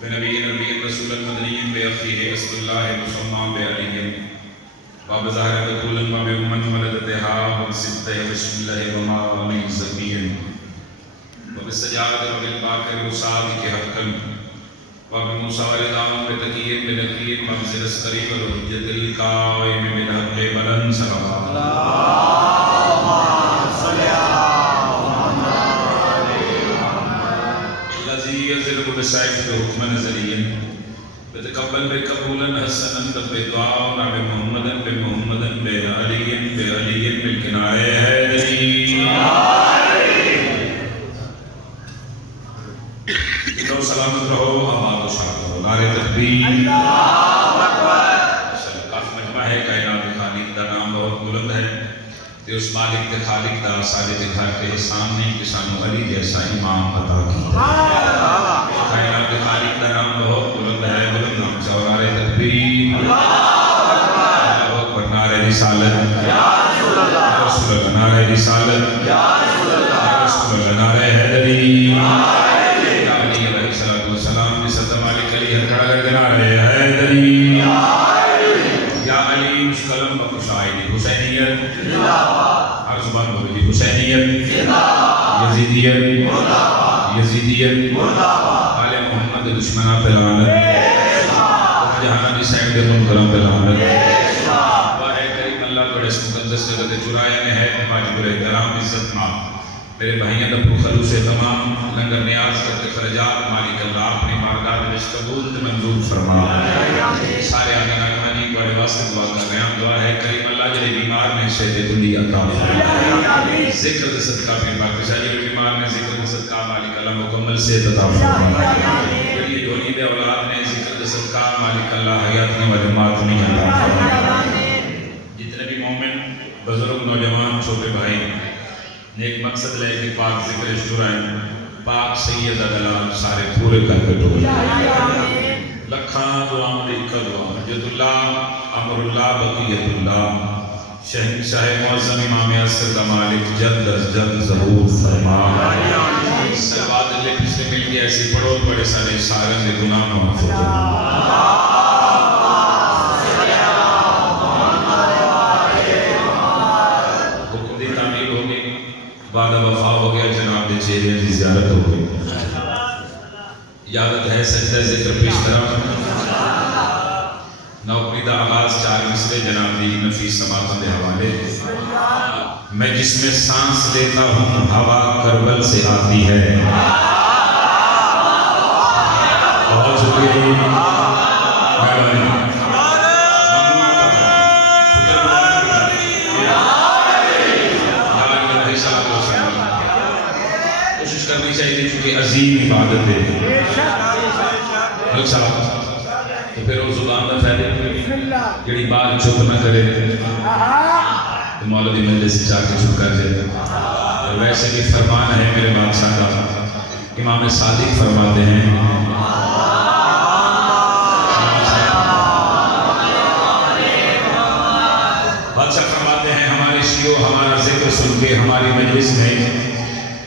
बेनबीय्यिन नबिय्यिन रसूलन मदनिय्यिन बेअख़ीहि अस्सल्लाहु मुसम्मा बेअलिय्यिन वबज़हर बतूलन वबिउम्मन वलदतहा वबसिद्दह बिस्मिल्लाहि वमा अमीन ज़किय्यन वबिस्सजाद वबिलबाक़िर वसादिक़ हक़्क़न वबिमुसा वलिदाम बेतक़िय्यिन बिनक़िय्यिन वबिज़िरस्करी वहुज्जतिल क़ाइम बिलहक़्क़ि बलन सल्लल्लाहु हुक्मन ज़रियन बेतक़ब्बल बेक़बूलन हसनन बेदुआ बेमुहम्मदन बेमुहम्मदन बेअलिय्यिन बेअलिय्यिन बिलकिनाए हैदरी तो सलामत रहो आबाद शाद रहो नारे तकबीर अल्लाहु अकबर। काफ़ी मजमा है कायनात खालिक दा नाम बहुत बुलंद है ते उस मालिक ते खालिक दा साडे ते घर के सामने कि सानू अली जैसा इमाम अता कीता। कायनात खालिक दा नाम बहुत बुलंद है, बुलंद नाम से नारे तकबीर अल्लाहु अकबर नारे रिसालत या रसूल अल्लाह नारे रिसालत या रसूल अल्लाह नारे हैदरी या अली अलैहिस्सलातु वस्सलाम की सदम वाली कली हकड़ा करके नारे हैदरी या अली मुस्कलम व मुशाहिदी हुसैनियत जिंदाबाद हर जुबान बोली हुसैनियत जिंदाबाद यजीदियत मुर्दाबाद यजीदियत मुर्दाबाद आले मोहम्मद दुश्मना पे लानत जहां की साइड दे मुनकरम पे लानत वाहे करीम अल्लाह बड़े मुकद्दस जगह चुराया ने है वाजिब एहतराम इज्जत मां मेरे भाइयों का खलूस से तमाम लंगर न्याज करके खर्जात मालिक अल्लाह अपनी बारगाह में कबूल ते मंजूर फरमा। सारे आंगन बड़े वास्ते दुआ कर रहे हैं, दुआ है करीम अल्लाह जो बीमार ने शहद दुनिया अता फरमा। जिक्र के सदका में बादशाह जी बीमार ने जिक्र के सदका मालिक अल्लाह मुकम्मल सेहत अता फरमा। ये जोनी दे औलाद ने जिक्र के सदका मालिक अल्लाह हयात ने वाले मातमी अता फरमा। जितने भी मोमिन बुजुर्ग नौजवान छोटे भाई एक मकसद लेके पाक जिक्र शुराइन पाक सैयद दलाल सारे पूरे करके तो लखा दुआ मलिक दुआ जदुल्लाह अमरुल्लाह बकियतुल्लाह शहंशाह मौज़म इमाम असद मालिक जल्द अज जल्द ज़हूर फरमा। सवाद ले पिछले मिल गया ऐसी पढ़ो बड़े सारे सारे के गुनाह माफ हो बाद वफा हो गया जनाब के चेहरे की ज़ियारत हो गई। यादत है सजदा जिक्र पेश तरफ नौकरी का आगाज चार मिसरे जनाब दी नफीस समातों के हवाले। मैं जिसमें सांस लेता हूँ हवा करबल से आती है। बहुत शुक्रिया करनी चाहिए क्योंकि अजीम इबादत है। तो फिर वो जुबान का फायदा जी बात चुप न करे तो मौलवी मजलिस से जाके चुप कर जाए। और वैसे भी फरमान है मेरे बादशाह का, इमाम सादिक फरमाते हैं बादशाह फरमाते हैं हमारे शियो हमारा जिक्र सुन के हमारी मजलिस में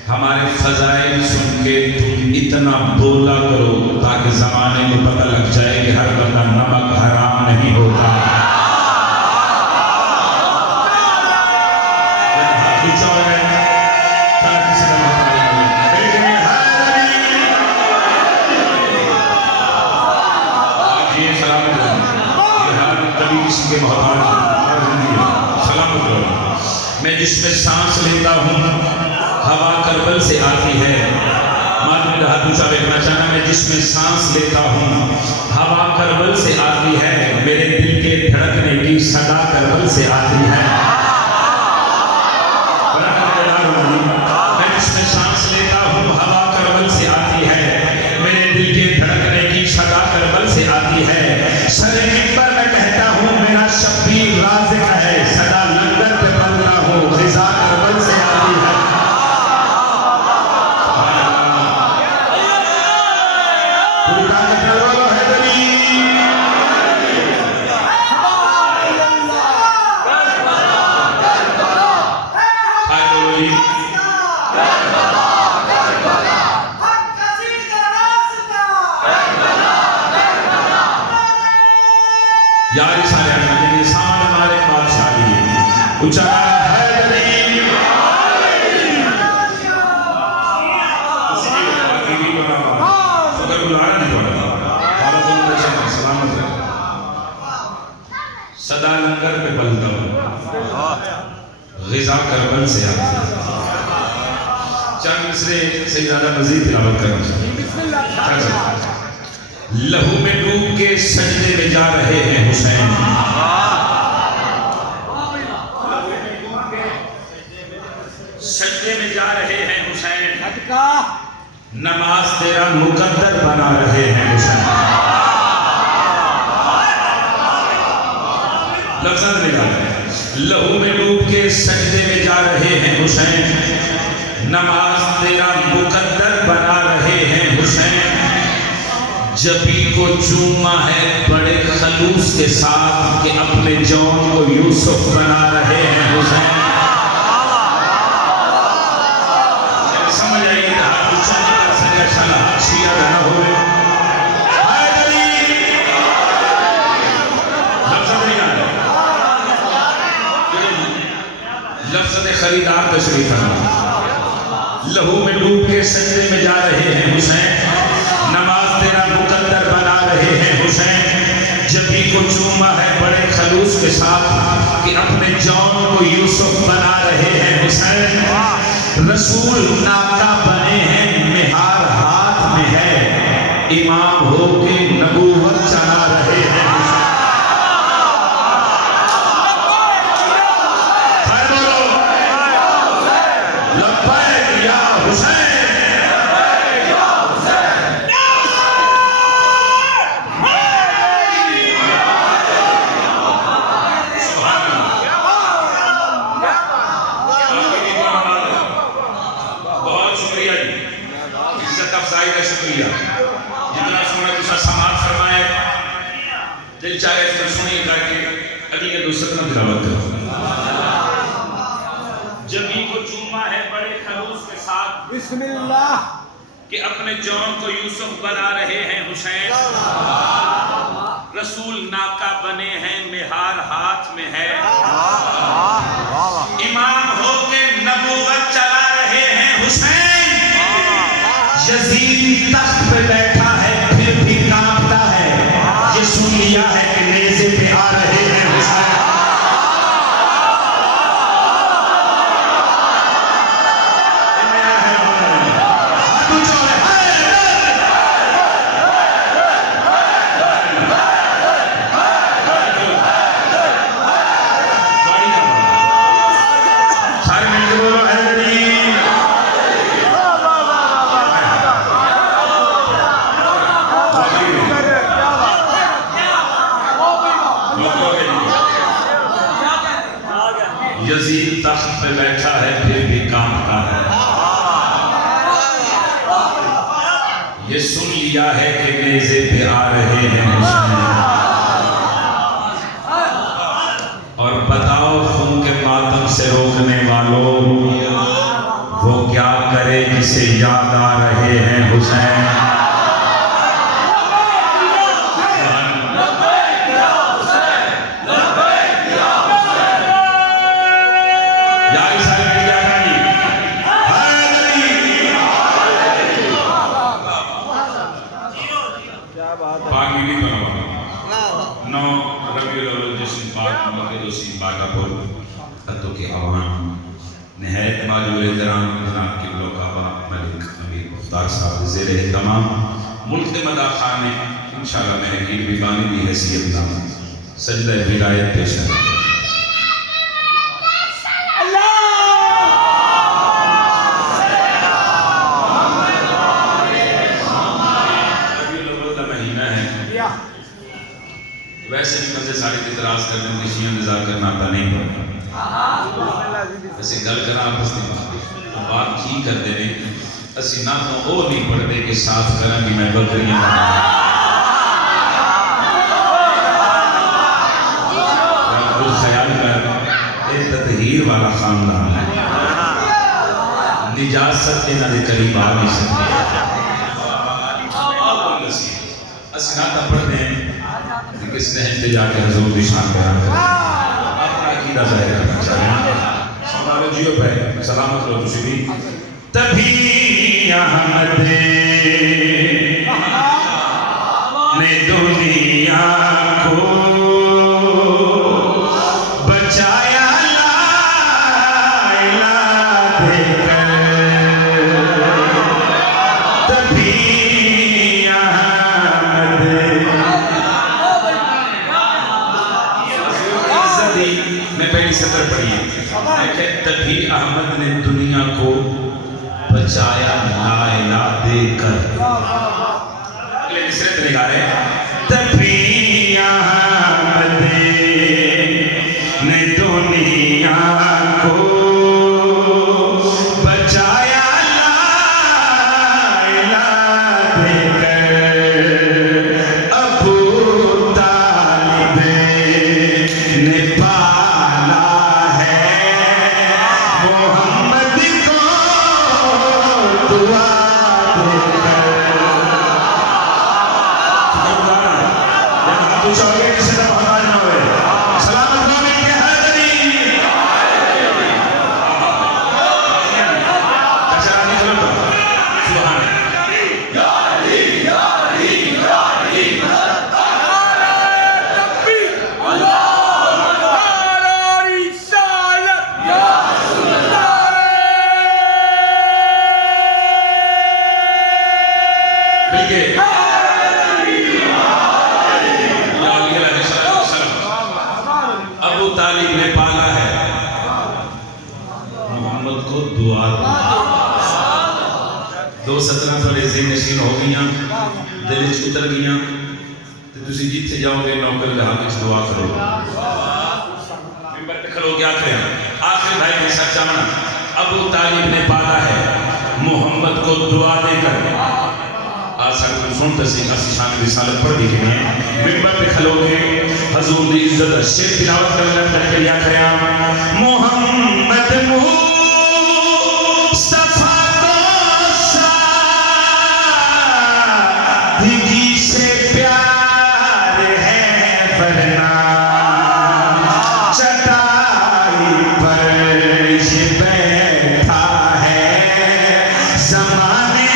हमारे फजाइल सुन के तुम इतना बोला करो ताकि जमाने को पता लग जाए कि हर बंदा नमक हराम नहीं होता। मैं जिसमें सांस लेता हूँ हवा करबल से आती है। मालूम हाथ ऊंचा देखना चाहना मैं जिसमें सांस लेता हूँ हवा करबल से आती है। मेरे दिल के धड़कने की सदा करबल से आती है। मैं जिसमें सांस लेता हूँ हवा करबल से आती है। मेरे दिल के धड़कने की सदा करबल से आती है। सरे मिंबर में कहता हूँ मेरा शब्बीर राज़िक है। सदा लंगर पे बनता हूँ ग़िज़ा करबल से आती है। यार सारे आने सामान हमारे बादशाह की उचारा है सदा लंगर पे बलता हूँ ग़िज़ा करबन से आती है। चंद मिसरे से ज़्यादा मज़ीद तिलावत करना। लहू में डूब के सजदे में जा रहे हैं हुसैन, सजदे में जा रहे हैं हुसैन, नमाज तेरा मुकद्दर बना रहे हैं हुसैन। लफ्ज़ में जा रहे हैं, लहू में डूब के सजदे में जा रहे हैं हुसैन, नमाज तेरा मुकद्दर बना रहे हैं हुसैन। जबी को चूमा है बड़े खलूस के साथ कि अपने जौन को यूसुफ बना रहे हैं हुसैन। समझ आई लफ्ज़ खरीदार तशरीफ है। लहू में डूब के सजदे में जा रहे हैं हुसैन, नमाज तेरा मुकद्दर बना रहे हैं हुसैन। जबी को चूमा है बड़े खलूस के साथ कि अपने जौन को यूसुफ बना रहे हैं हुसैन। रसूल नाका बने हैं मिहार हाथ में है, इमाम होके नबूवत चला रहे हैं। शुक्रिया जितना सोना दूसरा समाज फरमाए दिल चाहे इसमें सुनी करके अगले दूसरे में तिलावत करो। जबी को चूमा है बड़े खलूस के साथ बिस्मिल्लाह कि अपने जौन को यूसुफ बना रहे हैं हुसैन। रसूल नाका बने हैं मिहार हाथ में है, इमाम होके नबूवत चला रहे हैं हुसैन। यजीद तख्त पे बैठा है फिर भी कांपता है, ये सुन लिया है कि नेज़े पे आ रहे हैं हुसैन। यजीद तख्त पे बैठा है फिर भी कांपता है, ये सुन लिया है कि नेज़े पे आ रहे हैं हुसैन। और बताओ खून के मातम से रोकने वालों, वो क्या करे जिसे याद आ रहे हैं हुसैन। तमाम मुल्क मदा खाने इंशाअल्लाह महकीर बीमानी की हैसियत ना सजदा विलायत पेश है। महीना है वैसे भी बंदे सारी इतराज करने खुशियां इंतजार करना आता नहीं पड़ता। वैसे गल करा आपस में बात ठीक करते नहीं असी ना तो वो नहीं पढ़ते कि साफ करा कि मैं बकरियां ख्याल कर एक ततहीर वाला खानदान है, निजासत इन्हां दे करीब आ नहीं सकती। असी ना तो पढ़ते हैं किसने इंतजार के हजूर की शान बयान कर अपना अकीदा जाहिर करना चाहिए। हमारे जियो पे सलामत रहो तुसी भी। तभी अहमद ने दुनिया को बचाया ला इलाह देकर। तभी मैं पहली सतर पढ़ी है, तभी अहमद ने दुनिया को बचाया ला इलाह देकर। अगले तीसरे तरीका है, तभी अहमद ने दुनिया को बचाया ला इलाह देकर। अबू तालिब ने पाला है मोहम्मद को दुआ देकर। पूछोगे किसी ने मोहताज ना हुए सलामत रहो इनके हैदरी। कचरा नहीं चलो सुभान या अली या अली या अली अबू तालिब ने पाला है मोहम्मद को दुआ दो सतरा थोड़े ज़हन नशीन हो गई दिल उतर गई तो तुसी जिथे जाओगे नौकर जहां कुछ दुआ करो मिंबर पे खड़ो क्या करें आखिर भाई के साथ जाना। अबू तालिब ने पाला है मोहम्मद को दुआ देकर। सुनते सी शान रिसालत पढ़ दी गई मिंबर पे खलोगे हजूर दी इज्जत शेर तिलावत करने करके या करें मोहम्मद मुस्तफा को सादगी से प्यार है वरना चटाई पर ये बैठा है ज़माने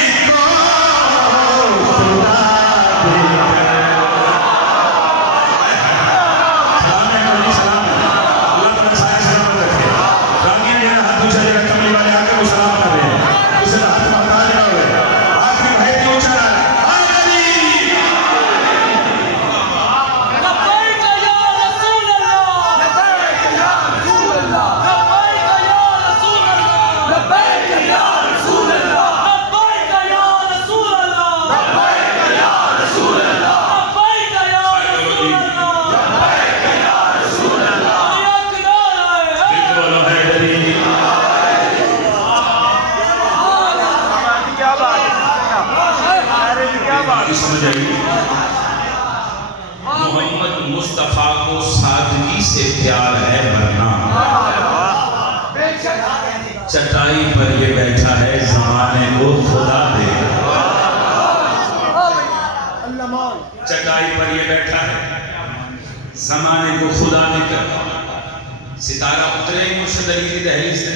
समझ आई। मोहम्मद मुस्तफा को सादगी से प्यार है वरना चटाई पर ये बैठा है ज़माने को खुदा दे। चटाई पर ये बैठा है ज़माने को खुदा देकर। सितारा उतरे मुर्शिद अली की दहलीज से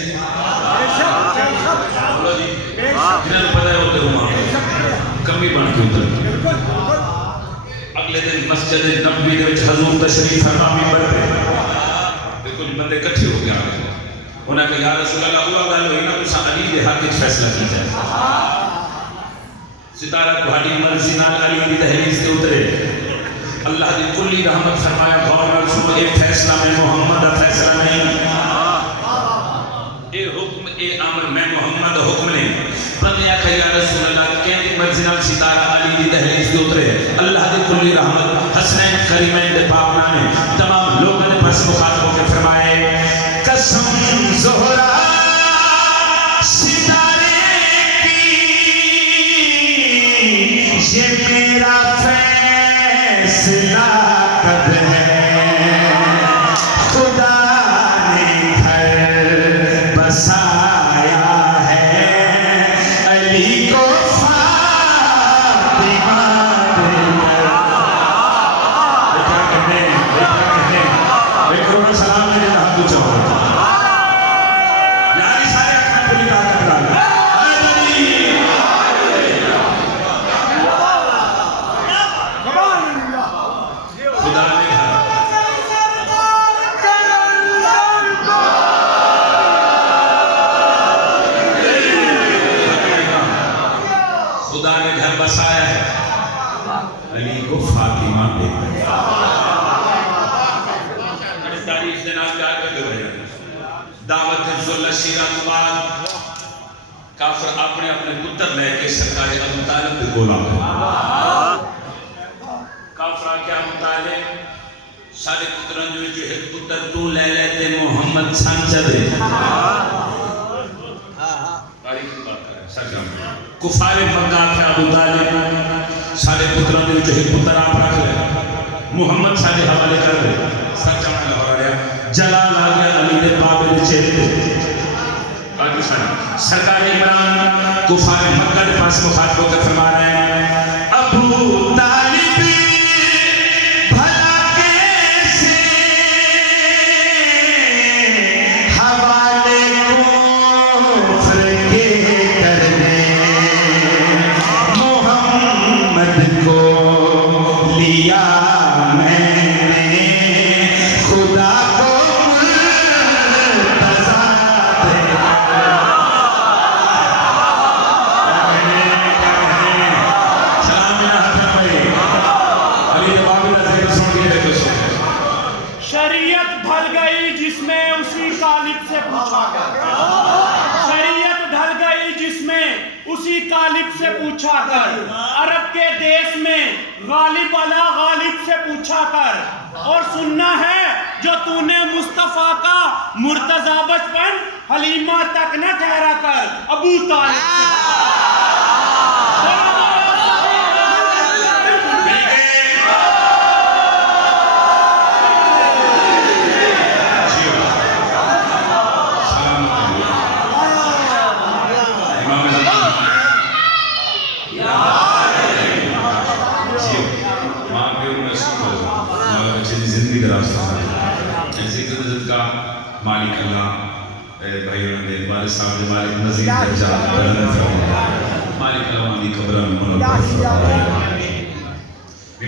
बोलो जी जिन्हें पता है उतरे वहां कमी बन के उतर। अगले दिन मस्जिद नबवी दे विच हजूर तशरीफ फरमा मिंबर पे कुछ बंदे इकट्ठे हो गए उन्हें कहा या रसूल अल्लाह हुआ गल होई ना तुसा अली दे हक विच फैसला की जाए। सितारा तुम्हारी मर्जी नाल अली की दहलीज से उतरे। अल्लाह की कुल्ली रहमत फरमाया गौर नाल सुनो एक फैसला में मोहम्मद दा फैसला नहीं ए हुक्म ए अमर मैं मोहम्मद दा हुक्म नहीं। बंदे आखे या रसूल अल्लाह कहंदी मर्जी नाल सितारा अली की दहलीज से उतरे। अल्लाह की कुल्ली रहमत हसनैन करीमैन दे पाक ने तमाम लोगों ने बस मुखातब होकर फरमाए कसम ज़ोहरा सितारे की ये मेरा फैसला कब है खुदा ने घर बसाया है अली को फातिमा देकर। अली को फातिमा देता है। तारीफ के नाम प्यार करते हुए दावत जुल्ला शीरा के बाद काफिर अपने अपने पुत्र लेके सरकार अबू तालिब के गुलाम है। काफिर क्या मुताले सारे पुत्रन जो एक पुत्र तू ले लेते मोहम्मद सांचा दे। तारीफ की बात कर सच हम कुफारे मक्का के अबू तालिब सारे पुत्रन जो एक पुत्र आप रख ले मोहम्मद सारे हवाले कर दे। सच हम हो रहा जलाल आ गया अली ने बाबे चेहरे पाकिस्तान सरकार इमरान कुफार मक्का के पास मुखातिब होकर फरमा रहे हैं अबू तालिब भला कैसे हवाले कुफ्र के करने मोहम्मद को लिया से पूछा कर अरब के देश में गालिब अला गालिब से पूछा कर और सुनना है जो तूने मुस्तफा का मुर्तजा बचपन हलीमा तक न ठहरा कर अबू तालिब मालिक अल्लाह भाइयों ने वाले साहब मालिक नज़ीर दर्जा मालिक अल्लाह दी खबर में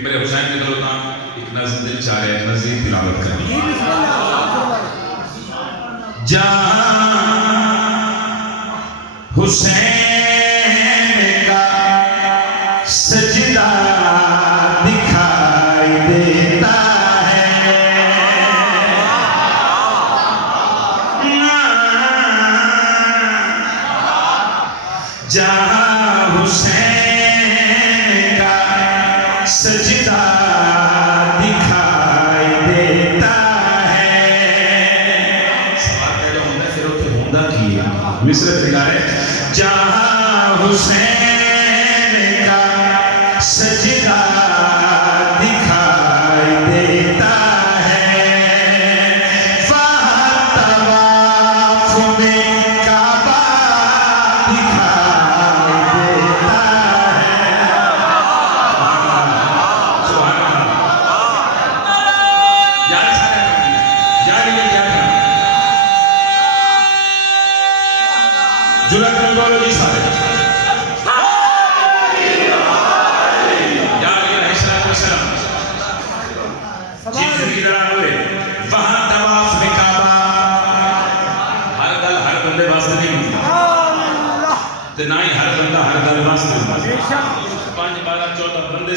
मेरे हुसैन के दलों का एक नज़ीर दिल चाह रहे नज़ीर तिलावत करें जहाँ हुसैन का सजदा दिखाई देता जहाँ हुसैन का सजदा दिखाई देता है। सवाल पैदा होता है फिर उसे होंदा की मिस्र दिखाए जहाँ हुसैन का सजदा दिखाई देता है वहाँ तवाफ में काबा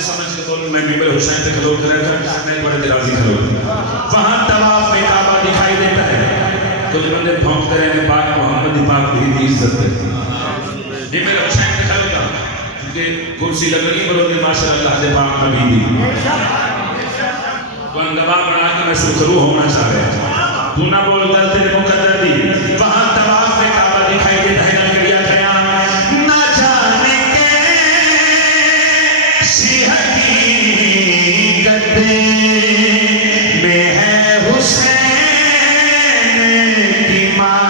समझ के बोल मैं मिंबर हुसैन तक खलो कर मैं बड़े राजी खलो वहां तवाफ में काबा दिखाई देता है कुछ बंदे भौंकते रहे पाक मोहम्मद पाक की इज्जत है मिंबर हुसैन तक खलो था क्योंकि कुर्सी लगनी बोलोगे माशाअल्लाह दे पाक नबी दी वंदवा बना के मैं शुरू होना चाह रहे तू ना बोल तेरे मुकद्दर दी वहां तवाफ में काबा दिखाई देता है नबी गया ना जाने के में है हुसैन की माँ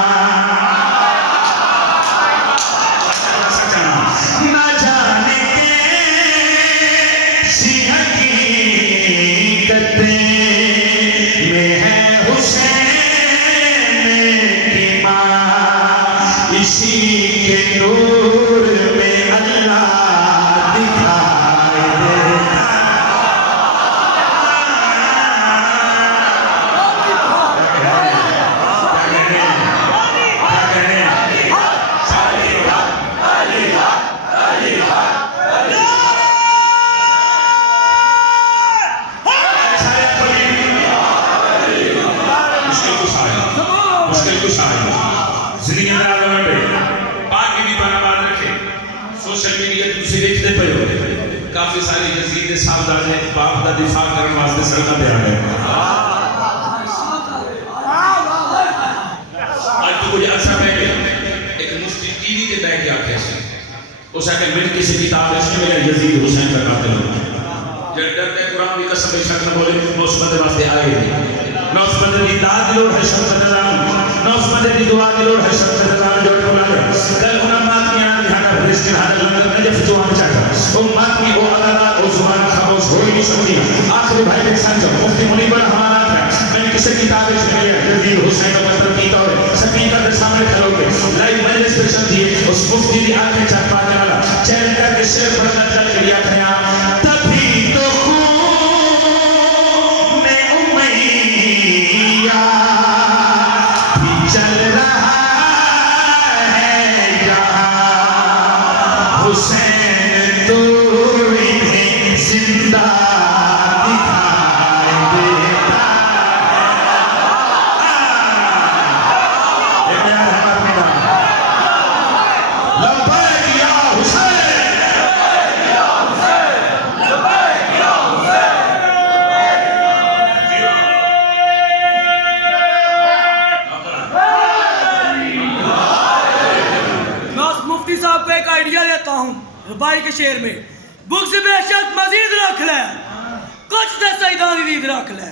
न जाने के हकीकत में है हुसैन की माँ इसी के नूर में अल्लाह दिखाई देता काफी सारी यजीद के साहबजादे बाप का दिफा करने वास्ते सड़कों पे आ गए। आज तो कुछ अच्छा पहले एक मुफ्ती टीवी के बैठ के आके उस आके मिल किसी किताब इसमें मेरे यजीद हुसैन का कातिल होगा जब डरते कुरान की कसम बेशक न बोले नौसमत वास्ते आए नौसमत की दाद लोड है शब्द नाम नौसमत की दुआ की लोड है शब्द नाम जो बोला कल उन्हें बात किया यहाँ का फरिश्ते हाल लंदन में जब जुआन चाहता वो मात की वो अदालत वो जुबान खामोश हो ही नहीं सकती। आखिरी भाई के साथ जब मुफ्ती मुनी पर हमारा था मैंने किसी किताब में लिया यजीद हुसैन का मतलब की तौर स्पीकर के सामने खड़े होकर लाइव मजलिस में चल दिए उस मुफ्ती की आंखें चटकाने वाला चैन करके शेर पर नजर लिया गया तभी तो खून में उमैया भी चल रहा है यहाँ हुसैन तो इन्हें जिंदा दिखाई देता है। लब्बैक या हुसैन मैं उस मुफ्ती साहब को एक आइडिया देता हूँ रुबाई के शेर में बुक्स बेशक मजीद रख ले कुछ तो सईदान दीद रख ले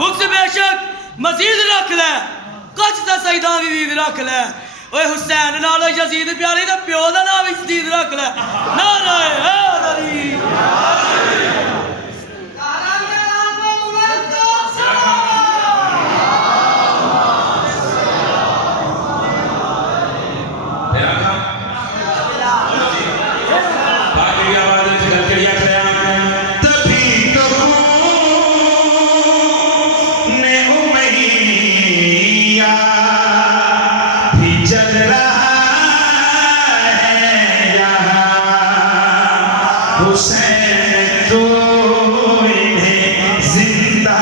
बुक्स बेशक मजीद रख ले कुछ तो सईदान दीद रख ले ओए हुसैन नालो यजीद प्यारे दा प्यो दा नाम भी दीद रख ले नारे हैदरी हुसैन तो इन्हें जिंदा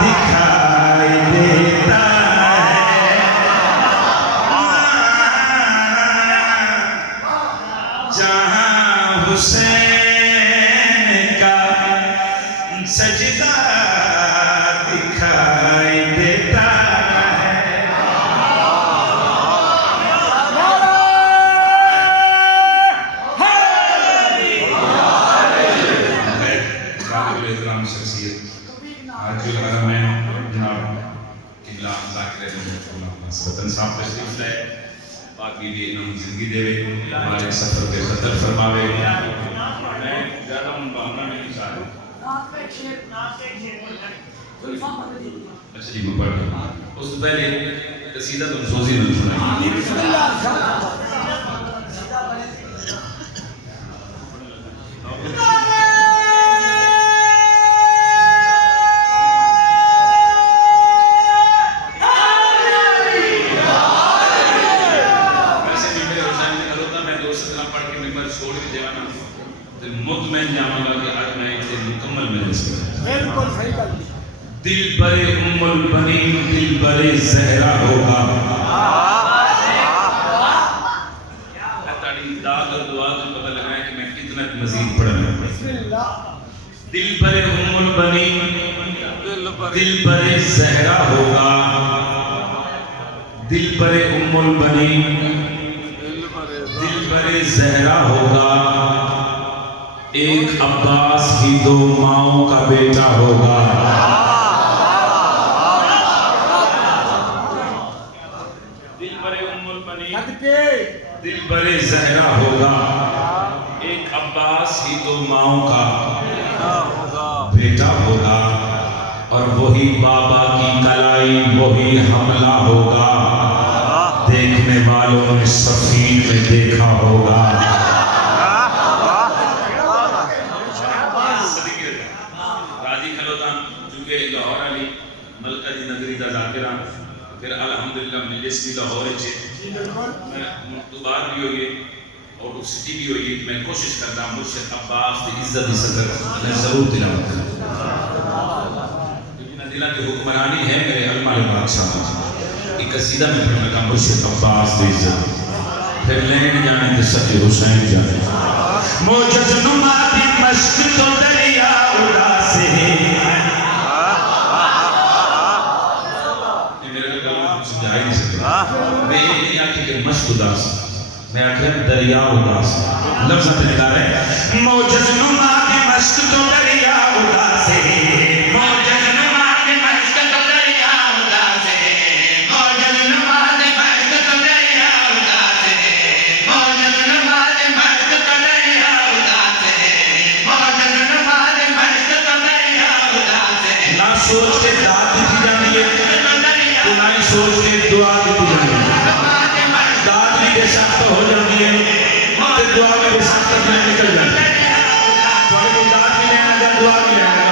दिखाई देता है जहां हुसैन का सजदा दिखाई देता वतन साहब तशरीफ लाए बाकी भी इन्होंने जिंदगी देवे हमारे सफर के सदर फरमावे मैं ज्यादा उन भावना में नहीं चाह रहा अच्छा जी मैं पढ़ उससे पहले कसीदा तो सोजी नहीं सुनाई दिल बरे उम्मुल बनीन दिल बरे ज़हरा होगा ताड़ी दाद और दुआ से पता लगा है कि मैं कितना मजीद पढ़ना दिल बरे उम्मुल बनीन दिल बरे ज़हरा होगा दिल बरे उम्मुल बनीन दिल बरे ज़हरा होगा एक अब्बास ही दो माओं का बेटा होगा दिल बरे ज़हरा होगा एक अब्बास ही तो माओं का बेटा होगा और वही बाबा की कलाई वही हमला होगा देखने वालों ने सफीन में देखा होगा राजी खलोदान चूंकि लाहौर अली मलका दी नगरी दा जाकिरा फिर अल्हम्दुलिल्लाह मजलिस भी लाहौर च मैं मुख्तबार भी हुई और सिटी भी हुई कि मैं कोशिश करता मुर्शिद अब्बास की इज्जत की सदर मैं जरूर तिलावत करूं क्योंकि दिला की हुक्मरानी है मेरे अलमा बादशाह की कसीदा में पढ़ने का मुर्शिद अब्बास की इज्जत फिर लेने जाने के सच्चे हुसैन जाने मोजज़ नुमा मश्क तो दरिया उदास है। ये मेरे को समझा ही नहीं सकता। मैं ये नहीं आखी कि मश्क उदास, मैं आखिर दरिया उदास लफ्ज़ निकाले। मौजज़ नुमा के मश्क तो दरिया उदास है, मौजज़ नुमा के मश्क तो दरिया उदास है, मौजज़ नुमा के मश्क तो दरिया उदास है, मौजज़ नुमा के मश्क तो दरिया उदास है, मौजज़ नुमा के मश्क तो दरिया उदास है। ना सोच के दाद दी जानी है, तो ना ही सोच के दुआ दी जानी है। दाद भी बेशक हो जाती है, दुआ में बेशक निकल जाती है। थोड़ी दाद भी लेना या दुआ भी लेना।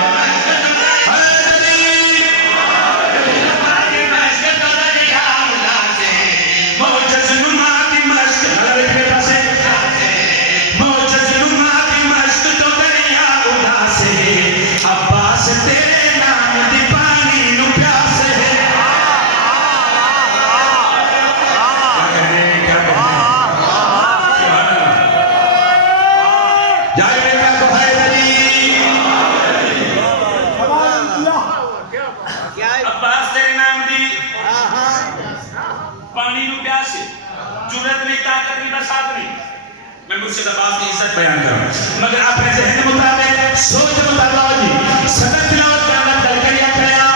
मैं मुझसे दबाव की इज्जत बयान करूं, मगर अपने ज़हन मुताबिक सोच मुताबिक सनत तिलावत करना दल करिया खड़ा।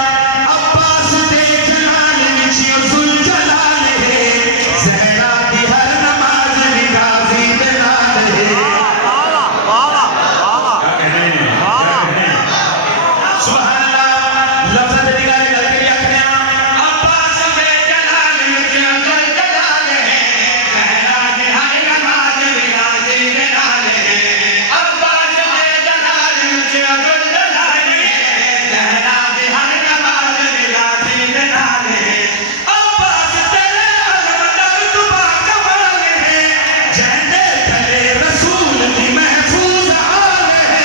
अब्बास दे जलाल निचियो जुल जलाल है, ज़हरा की हर नमाज निगाजी दे नाल है। क्या कहने सुभान अल्लाह। लफ्ज़ निकाले दल करिया खड़ा। अब्बास दे जलाल निचियो जुल जलाल है, ज़हरा की हर नमाज निगाजी दे नाल है। अब्बास दे जलाल निचियो जुल जलाल है, ज़हरा की हर नमाज निगाजी दे नाल है। अब्बास तेरे अलमदर तुबा कमाल है, जहने तले रसूल की महफूज आल है।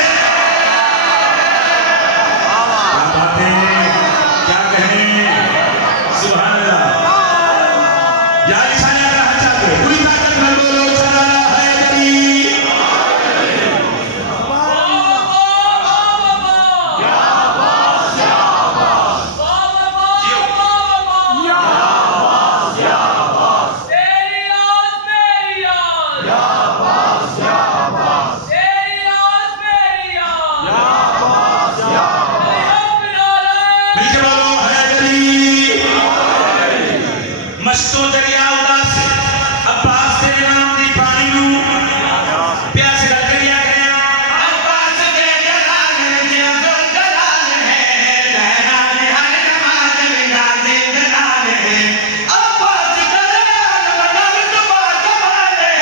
क्या बातें, क्या कहें, सुभान अल्लाह। या इंसानियत का हच्चा को पूरी ताकत में बोलो चला हैदरी। मिलके बोलो हैदरी। मस्तो दरिया उदास है, अब्बास तेरे नाम दी पानी नू प्यास गल करिया गया। अब्बास दे जलाल निचियो जुल जलाल है, ज़हरा की हर नमाज निगाजी दे नाल है। अब्बास तेरे अलमदर तुबा कमाल है,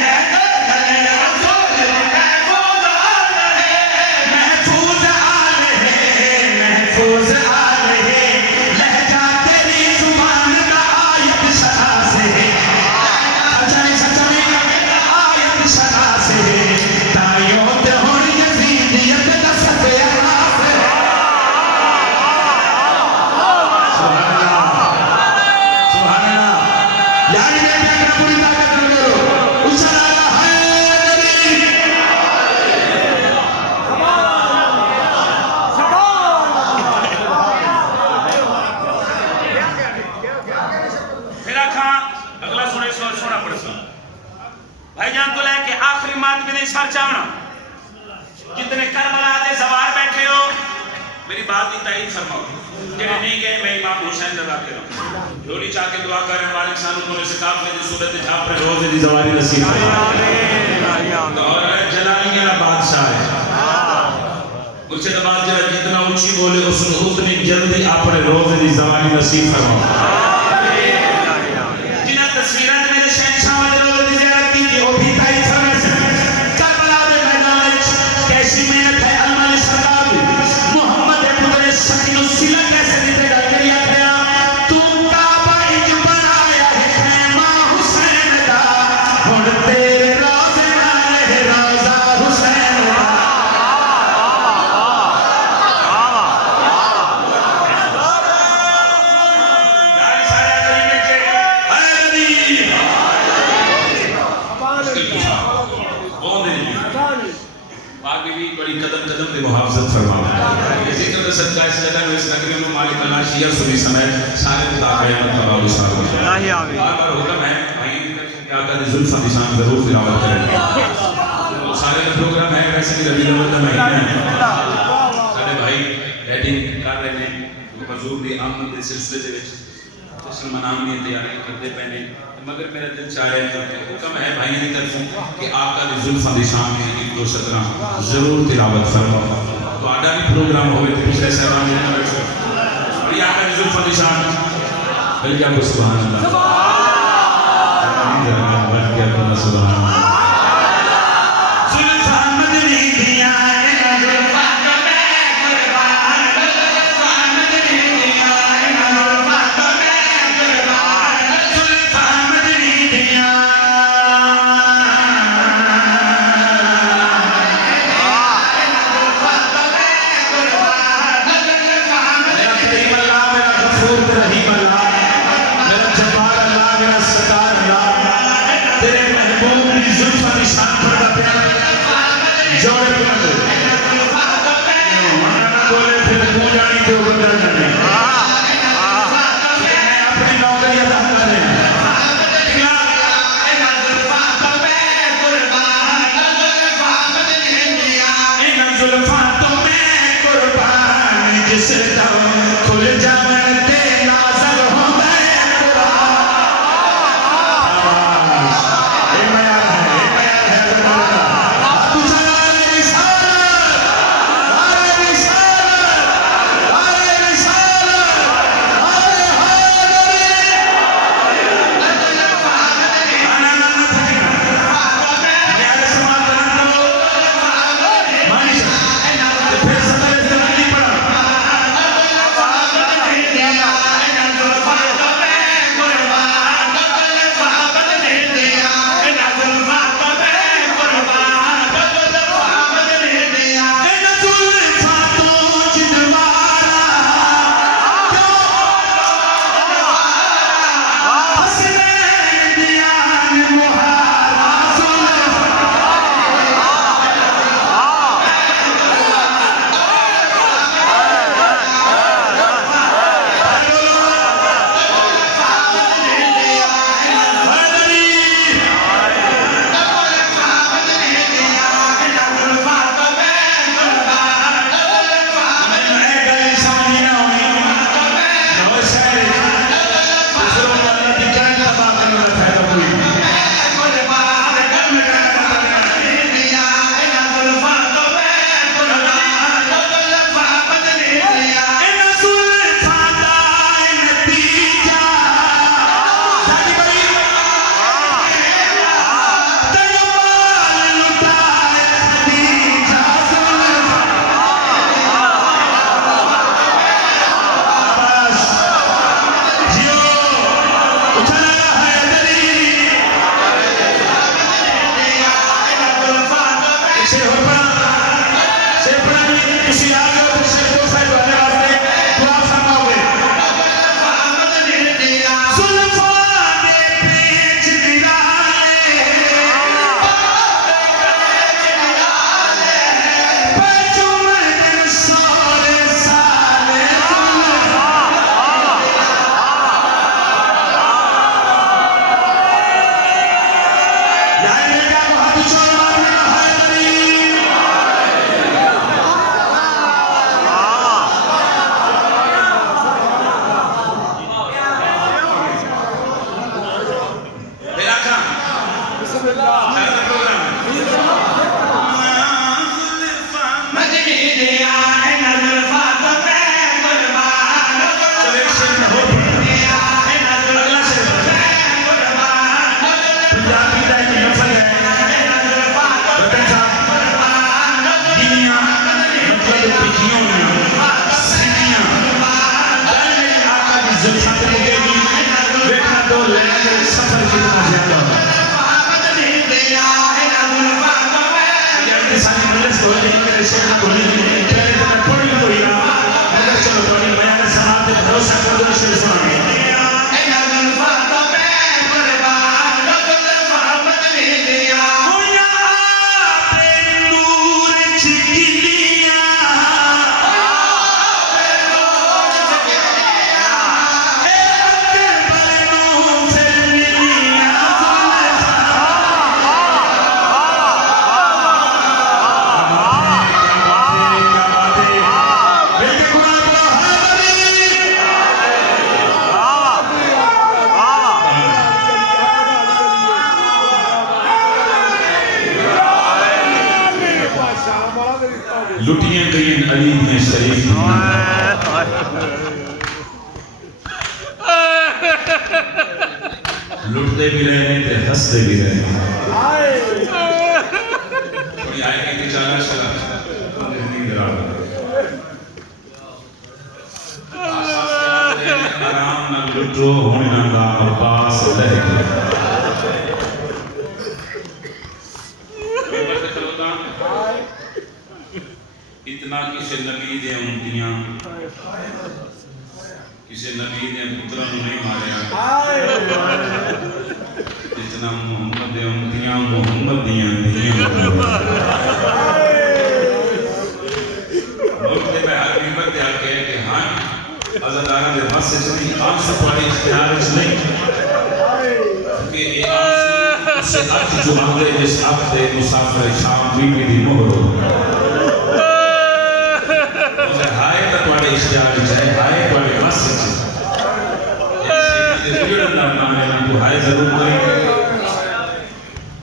जहने तले रसूल की महफूज आल है। महफूज आल है, महफूज आल है, लहजा तेरी जुबान का आयत शरा से है, सचनी सचनी आयत शरा से है, ताइयों ते होण यजीदियत का सफेरा से। सुभान अल्लाह, सुभान अल्लाह। यानी मैं अपना पूरी ताकत में बोलो उछला हैदरी। फिर आखा अगला सुने सोना पड़सा भाईजान को लेके आखिरी मात में नहीं सर चावना। कितने करबला दे सवार बैठे हो, मेरी बात की ताईद फरमाओ। जेड़े नहीं गए मैं इमाम हुसैन दा वाक़िया झोली चाह के दुआ करें मालिक सानू कोने से काफले दी सूरत छाप पर रोज़ दी ज़वारी नसीब फरमाए। और जलालिया दा बादशाह है, उससे बाद जरा जितना ऊंची बोले उतनी जल्दी अपने रोज़ दी ज़वारी नसीब फरमाए। जिन्हें तस्वीरां मेरे शहंशाह वाले रोज़ दी ज़ियारत की थी, वो भी ताईद फरमाए। करबला दे मैदान में कैसी मेहनत है अलमल सरकार दी, मोहम्मद पुत्र सकीनो सिला कैसे निते गल करिया खड़ा। तू काबा इंज बनाया है खैमा हुसैन दा, हुण तेरे रोज़े नाल है रोज़ा हुसैन दा। यार आगे भी बड़ी कदम कदम पे मुहाफ़ज़त फरमावे इसी तरह सदका इस जगह में इस नगरी में मालिक अल्लाह शिया सुनी समय सारे मुताक़यात तबाल साल बार हुक्म है भाई क्या कर जुल्फ़ निशान ज़रूर तिलावत करें सारे का प्रोग्राम है वैसे भी रबी अव्वल का महीना है सारे भाई बैटिंग कर रहे हैं हजूर दी आमद के सिलसिले दे विच जश्न मनाने की तैयारी करते पे ने मगर मेरा दिल चाह रहा है हुक्म है भाई की तरफ कि आका दी जुल्फ़ां दी शान में एक दो सदरा जरूर तिलावत फरमाओ तो आधा भी प्रोग्राम होवे तो पिछले सहबान ने और ये आका दी जुल्फ़ां दी शान बल्कि आपको सुभान अल्लाह सुभान अल्लाह तेरे महबूब की लुटियां गई अली ने शरीफ लुटते भी रहे थे हंसते भी रहे थोड़ी आए कि बेचारा चला नींद आ आराम न लुटो होने ना अब्बास लह इतना किसी नबी दे उम्मतियां किसी नबी ने पुत्रा नहीं मारे इतना मोहम्मद दे उम्मतियां मोहम्मद दियां लोग ते मैं हर मिंबर ते आके कि हां अज़ादारा दे बस से आंसू पड़े इख्तियार नहीं कि ये आंसू से अर्थ जो आंदे जिस आपसे मुसाफिर शाम बीबी दी मोहर हाय तक वाले इख्तियार है हाय वाले बस से तो हाय जरूर करेंगे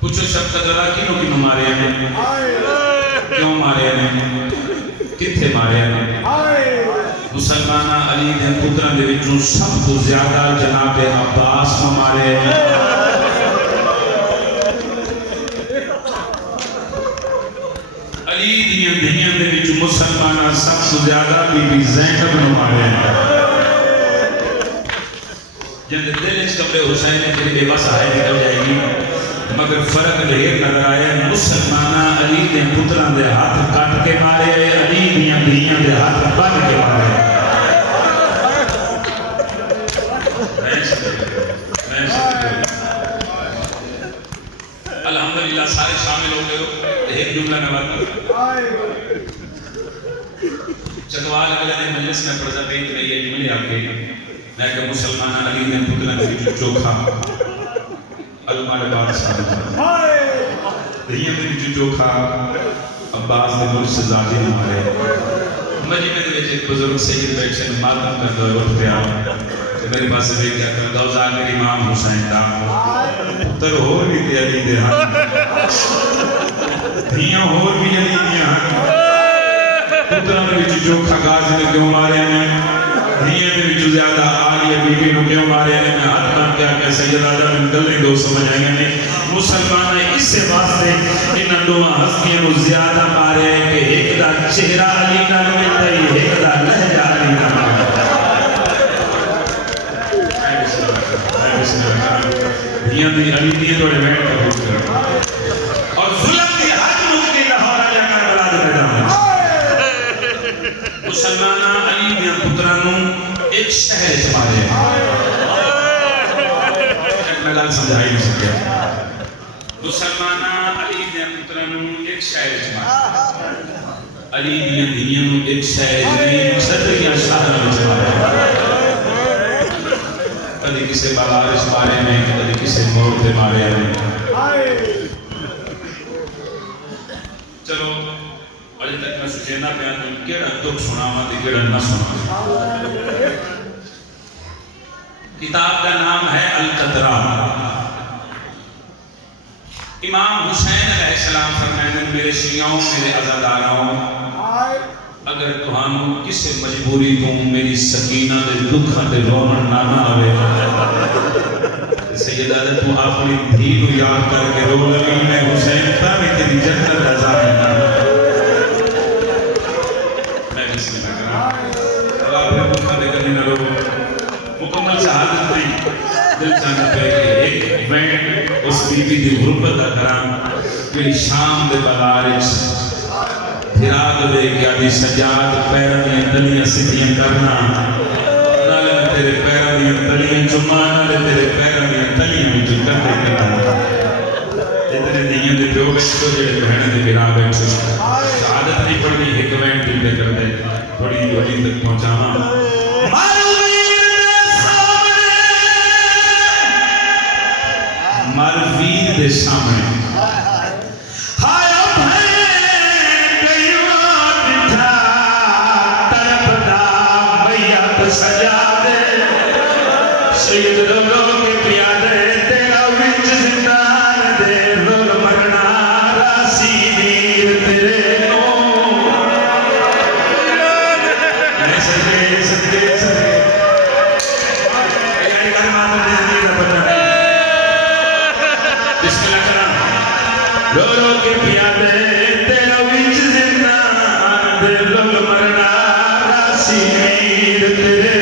कुछ शब्द जरा किनो मारे हैं क्यों मारे हैं किथे मारे हैं मुसलमान अली दे पुत्रां दे विचों सब तो ज्यादा जनाब अब्बास को मारे हैं अली दियां धीयां दे विच मुसलमान सब तो ज्यादा बीबी ज़ैनब को मारे हैं जब दिल च कमरे हुसैन ने तेरी बेबस आए निकल जाएगी मगर फर्क ढेर नजर आया मुसलमान अली दे पुत्रां दे हाथ काट के मारे अली दियां धीयां दे हाथ बन के मारे अल्हम्दुलिल्लाह सारे शामिल हो गए एक जुमला नवाज चकवाल अगले दिन मजलिस में प्रजापेत में ये जुमले आके मैं कि मुसलमान अली ने पुत्रा के बीच चोखा अलमार बादशाह दिया के बीच चोखा अब्बास ने मुर्शिद ज़ादी ने मारे मजमे दे विच एक बुजुर्ग सैयद बैठे मातम करदा उठ गया मेरे पास देख के कहता दौजा मेरे इमाम हुसैन दा पुत्र होर भी ते अली दे हाथ दिया होर भी अली दियां पुत्रा के बीच चोखा गाजी ने क्यों मारे ने दिया के बीच ज्यादा आलिया बीबी नु क्यों मारे ने हाथ मार के आके सैयद आदम ने गल दो समझ आएंगे ने मुसलमान इस वास्ते इन दो हस्तियों को ज्यादा मारे कि एक दा चेहरा अली नाल मिलता ही एक दा लहजा अली नाल दिया दी अली दी तोड़े बैठ कर और जुल्म दी हद मुक्ति लाहौर आ जाकर औलाद मैदान मुसलमान अली दे पुत्रां नु एक शहर च मारे मैं गल समझाई नहीं सकिया मुसलमान अली दे पुत्रां नु एक शहर च मारे अली दी धीयां नु एक शहर च नहीं सदरिया शहर च मारे कभी किसी बालारिश मारे में कभी किसी मोर पे मारे में चलो अभी तक मैं सुचेना पे आना केड़ा दुख सुनावा ते केड़ा ना सुनावा किताब का नाम है अल-कतरा इमाम हुसैन अलैहिस्सलाम फरमाते हैं मेरे शियाओं मेरे अज़ादारों अगर तुहानू किसी मजबूरी तो मेरी सकीना दे दुखा ते रोन ना आवे सैयदा तू अपनी धी को याद करके रो लगी मैं हुसैन था मैं तेरी जन्नत रज़ा है मैं किसी ना करा अल्लाह अपने दुखा दे करने ना रो मुकम्मल शहादत नहीं दिल चाहता है कि एक मैं उस बीबी दी गुरबत दा करां कि शाम दे बालारिच फिराद दे क्या दी सजाद पैरों दी तलियां सीधियां करना नाले तेरे पैरों दी तलियां चुमा नाले तेरे पैरों दी तलियां विच कंधे करना इतने दियां दे प्यो विच तो जेड़े बहन दे बिना बैठे शहादत नहीं पढ़नी एक मिनट दे करदे थोड़ी वडी तक पहुंचावा मरवीर दे सामने सजा दे सैयद लोगों के प्यादे तेरा विच जिंदान दे रोल मरना रासी वीर तेरे सदके सदके यानी कलमात ज़िंदगी दा पता बिस्मिल्लाह करा रो रो के पिया दे तेरा विच जिंदान दे लोग मरना रासी मीर तेरे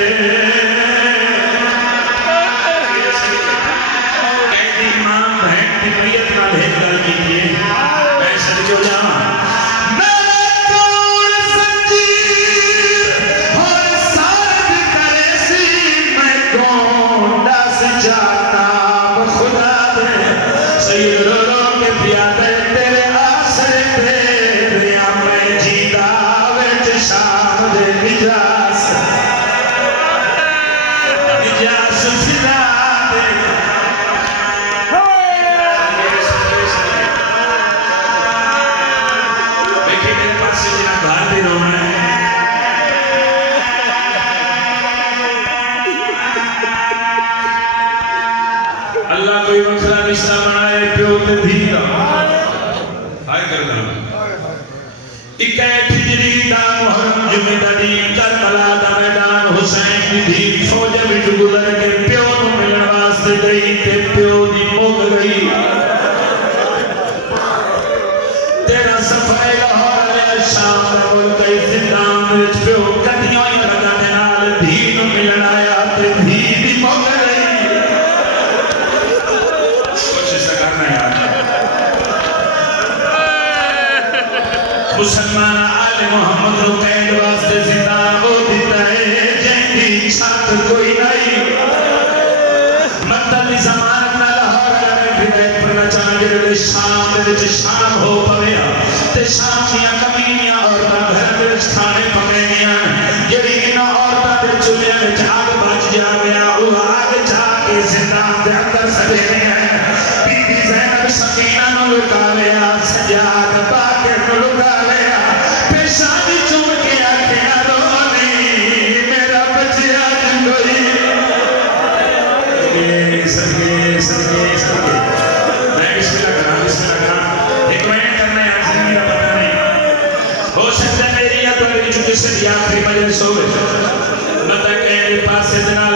कहती मां बहन की प्रियत नाल एक गल कीती है मैं सदके हो जावां अल्लाह कोई वखरा रिश्ता बनाए प्यो ते धी दा हाय कर दे इक्कीस हिजरी दा मुहर्रम जुमे दा दिन करबला दा मैदान हुसैन दी धी फौज विच गुजर के प्यो नु मिलण वास्ते गई ते प्यो दी मुक गई तेरा सफर लाहौर ले शाम दा मुल्क जिंदान विच प्यो कदियों ही लगा दे नाल धी नु मिलण आया ते धी दी मुक गई मुसलमान आले मोहम्मद रो कैद वास्ते जिंदा हो दिता है जैंदी छत कोई नहीं मतलब जमानत ना लाहौर में फिर पर ना चांगे रे शाम दे विच शाम हो पवेया ते शाम दियां कमीनियां औरतां घर विच खाने पवेनियां जेड़ी इना औरतां दे चुल्हे विच आग बच जावेया ओ आग जाके जिंदा दे अंदर सड़ेनियां बीबी ज़ैनब सकीना नु लुकावेया सजाद बाके नु लुकावेया पेशानी चुम के आखिया रोनी मेरा बच्चा कोई सदके सदके सदके मैं बिस्मिल्लाह करा एक मिनट करना है जिंदगी का पता नहीं हो सकता है मेरी या तो मेरी चुकी से आखिरी मजलिस हो मैं तक के पास से जना